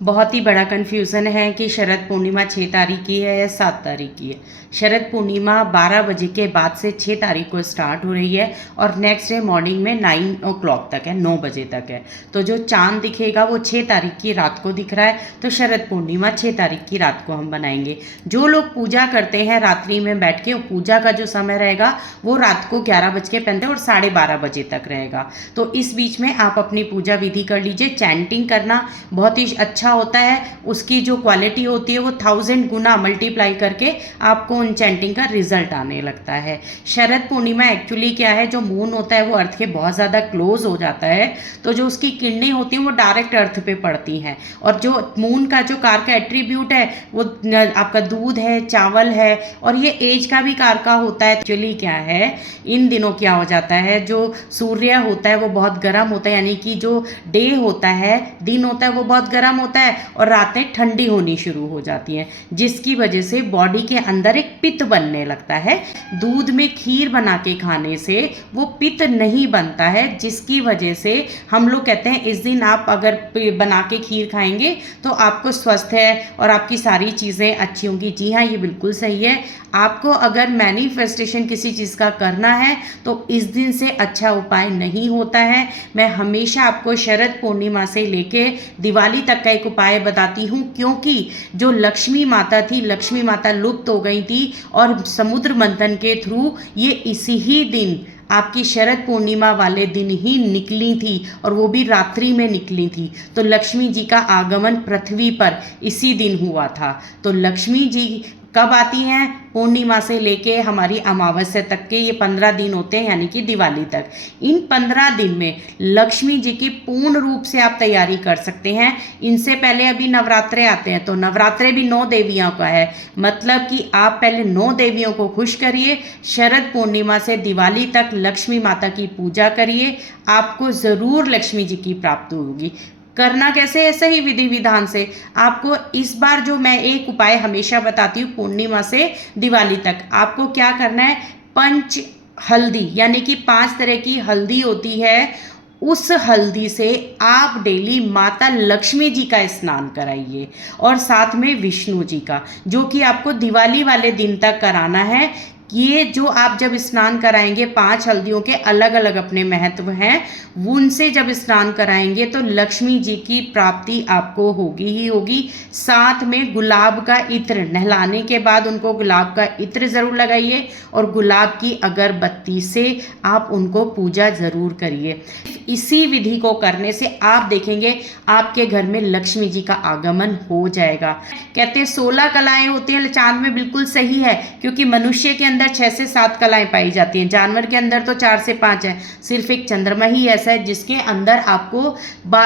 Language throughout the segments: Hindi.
बहुत ही बड़ा कन्फ्यूज़न है कि शरद पूर्णिमा 6 तारीख की है या 7 तारीख की है। शरद पूर्णिमा 12 बजे के बाद से 6 तारीख को स्टार्ट हो रही है और नेक्स्ट डे मॉर्निंग में 9 तक है, 9 बजे तक है। तो जो चांद दिखेगा वो 6 तारीख की रात को दिख रहा है, तो शरद पूर्णिमा 6 तारीख की रात को हम बनाएंगे। जो लोग पूजा करते हैं रात्रि में बैठ के, पूजा का जो समय रहेगा वो रात को 11:35 और 12:30 बजे तक रहेगा। तो इस बीच में आप अपनी पूजा विधि कर लीजिए। चैंटिंग करना बहुत ही अच्छा होता है, उसकी जो क्वालिटी होती है वो 1000 गुना मल्टीप्लाई करके आपको उन चैंटिंग का रिजल्ट आने लगता है। शरद पूर्णिमा एक्चुअली क्या है, जो मून होता है वो अर्थ के बहुत ज़्यादा क्लोज हो जाता है, तो जो उसकी किरणें होती हैं वो डायरेक्ट अर्थ पे पड़ती हैं। और जो मून का जो कार का एट्रीब्यूट है वो आपका दूध है, चावल है, और ये एज का भी कार का होता है। एक्चुअली क्या है, इन दिनों क्या हो जाता है, जो सूर्य होता है वो बहुत गर्म होता है, यानी कि जो डे होता है, दिन होता है वो बहुत गर्म होता है और रातें ठंडी होनी शुरू हो जाती हैं, जिसकी वजह से बॉडी के अंदर एक पित्त बनने लगता है। दूध में खीर बना के खाने से वो पित्त नहीं बनता है, जिसकी वजह से हम लोग कहते हैं इस दिन आप अगर बना के खीर खाएंगे तो आपको स्वस्थ है और आपकी सारी चीज़ें अच्छी होंगी। जी हाँ, ये बिल्कुल सही है। आपको अगर मैनिफेस्टेशन किसी चीज़ का करना है तो इस दिन से अच्छा उपाय नहीं होता है। मैं हमेशा आपको शरद पूर्णिमा से लेके दिवाली तक का एक उपाय बताती हूँ, क्योंकि जो लक्ष्मी माता थी, लक्ष्मी माता लुप्त हो गई थी और समुद्र मंथन के थ्रू ये इसी ही दिन, आपकी शरद पूर्णिमा वाले दिन ही निकली थी, और वो भी रात्रि में निकली थी। तो लक्ष्मी जी का आगमन पृथ्वी पर इसी दिन हुआ था। तो लक्ष्मी जी कब आती हैं? पूर्णिमा से लेके हमारी अमावस्या तक के ये 15 दिन होते हैं, यानी कि दिवाली तक। इन 15 दिन में लक्ष्मी जी की पूर्ण रूप से आप तैयारी कर सकते हैं। इनसे पहले अभी नवरात्रे आते हैं, तो नवरात्रे भी 9 देवियों का है, मतलब कि आप पहले 9 देवियों को खुश करिए। शरद पूर्णिमा से दिवाली तक लक्ष्मी माता की पूजा करिए, आपको ज़रूर लक्ष्मी जी की प्राप्ति होगी। करना कैसे? ऐसे ही विधि विधान से। आपको इस बार जो मैं एक उपाय हमेशा बताती हूँ, पूर्णिमा से दिवाली तक आपको क्या करना है, पंच हल्दी, यानी कि 5 तरह की हल्दी होती है, उस हल्दी से आप डेली माता लक्ष्मी जी का स्नान कराइए और साथ में विष्णु जी का, जो कि आपको दिवाली वाले दिन तक कराना है। ये जो आप जब स्नान कराएंगे, 5 हल्दियों के अलग अलग अपने महत्व हैं, उनसे जब स्नान कराएंगे तो लक्ष्मी जी की प्राप्ति आपको होगी ही होगी। साथ में गुलाब का इत्र, नहलाने के बाद उनको गुलाब का इत्र ज़रूर लगाइए और गुलाब की अगरबत्ती से आप उनको पूजा ज़रूर करिए। इसी विधि को करने से आप देखेंगे आपके घर में लक्ष्मी जी का आगमन हो जाएगा। कहते हैं 16 कलाएं होती हैं चांद में, बिल्कुल सही है, क्योंकि मनुष्य के अंदर 6 से 7 कलाएं पाई जाती हैं, जानवर के अंदर तो 4 से 5 है। सिर्फ एक चंद्रमा ही ऐसा है जिसके अंदर आपको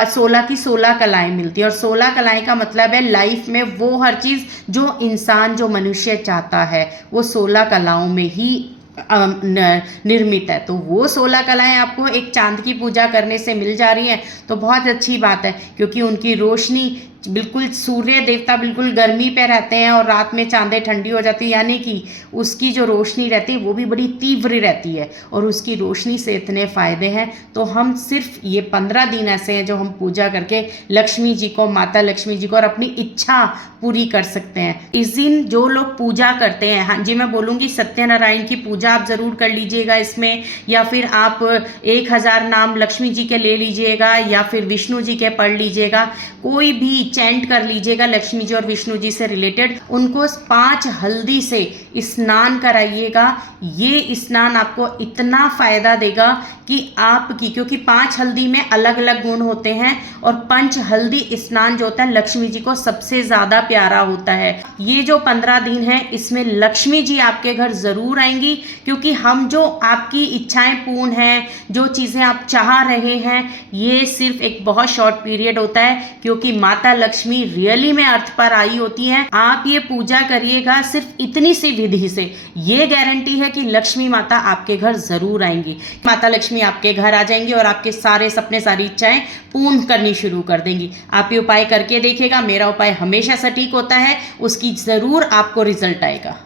16 की 16 कलाएं मिलती है। और 16 कलाएं का मतलब है लाइफ में वो हर चीज़ जो इंसान, जो मनुष्य चाहता है, वो 16 कलाओं में ही निर्मित है। तो वो 16 कलाएं आपको एक चांद की पूजा करने से मिल जा रही हैं, तो बहुत अच्छी बात है, क्योंकि उनकी रोशनी बिल्कुल, सूर्य देवता बिल्कुल गर्मी पे रहते हैं और रात में चांदें ठंडी हो जाती है, यानी कि उसकी जो रोशनी रहती है वो भी बड़ी तीव्र रहती है और उसकी रोशनी से इतने फ़ायदे हैं। तो हम सिर्फ ये 15 दिन ऐसे हैं जो हम पूजा करके लक्ष्मी जी को, माता लक्ष्मी जी को, और अपनी इच्छा पूरी कर सकते हैं। इस दिन जो लोग पूजा करते हैं, हाँ जी, मैं बोलूँगी सत्यनारायण की पूजा आप ज़रूर कर लीजिएगा इसमें, या फिर आप 1000 नाम लक्ष्मी जी के ले लीजिएगा या फिर विष्णु जी के पढ़ लीजिएगा, कोई भी चैंट कर लीजिएगा लक्ष्मी जी और विष्णु जी से रिलेटेड। उनको 5 हल्दी से स्नान कराइएगा। ये स्नान आपको इतना फ़ायदा देगा कि आपकी, क्योंकि 5 हल्दी में अलग अलग गुण होते हैं और पंच हल्दी स्नान जो होता है लक्ष्मी जी को सबसे ज़्यादा प्यारा होता है। ये जो 15 दिन हैं इसमें लक्ष्मी जी आपके घर ज़रूर आएंगी, क्योंकि हम जो आपकी इच्छाएं पूर्ण हैं, जो चीज़ें आप चाह रहे हैं, ये सिर्फ एक बहुत शॉर्ट पीरियड होता है, क्योंकि माता लक्ष्मी रियली में अर्थ पर आई होती हैं। आप ये पूजा करिएगा सिर्फ इतनी सी विधि से, ये गारंटी है कि लक्ष्मी माता आपके घर ज़रूर आएंगी। माता लक्ष्मी आपके घर आ जाएंगी और आपके सारे सपने, सारी इच्छाएं पूर्ण करनी शुरू कर देंगी। आप ये उपाय करके देखिएगा, मेरा उपाय हमेशा सटीक होता है, उसकी ज़रूर आपको रिजल्ट आएगा।